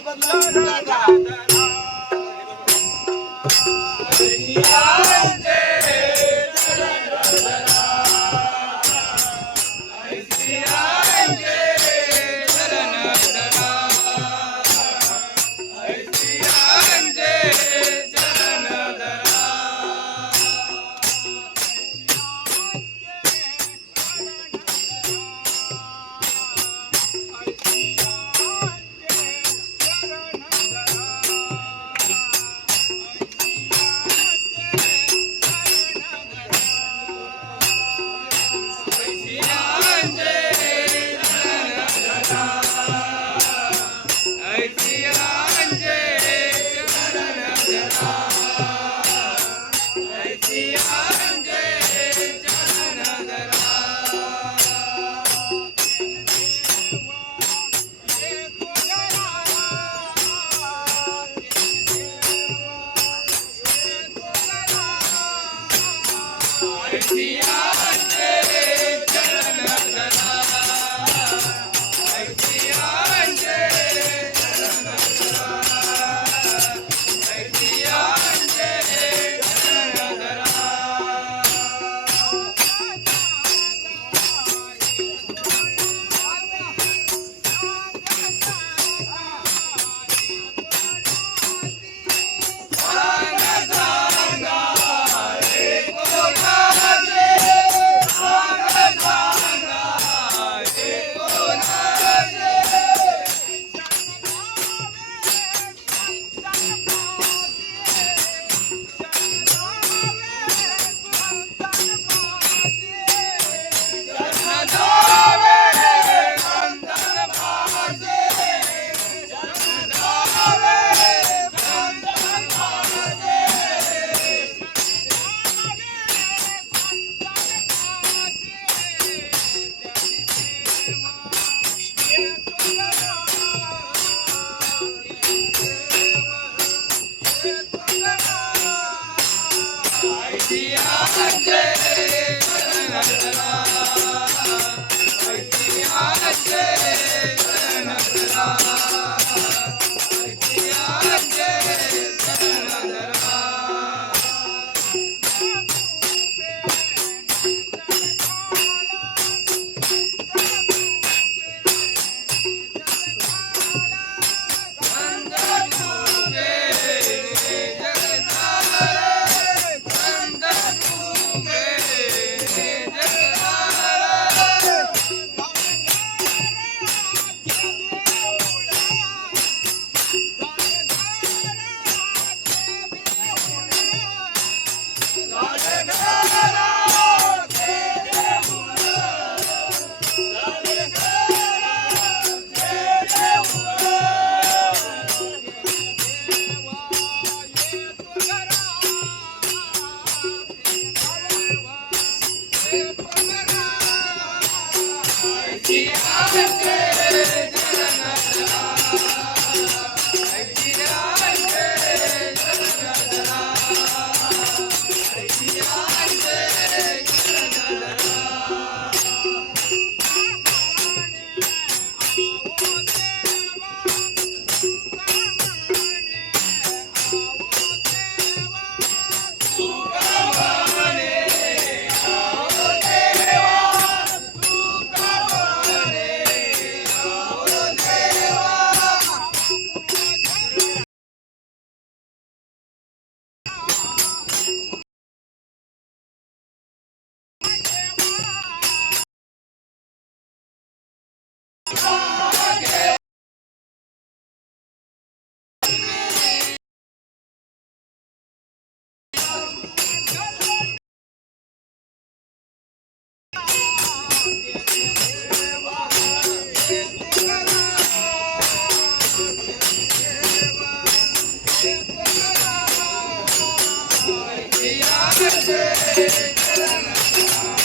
Yeah. we Christian. Hey! Yeah, I'm Thank you.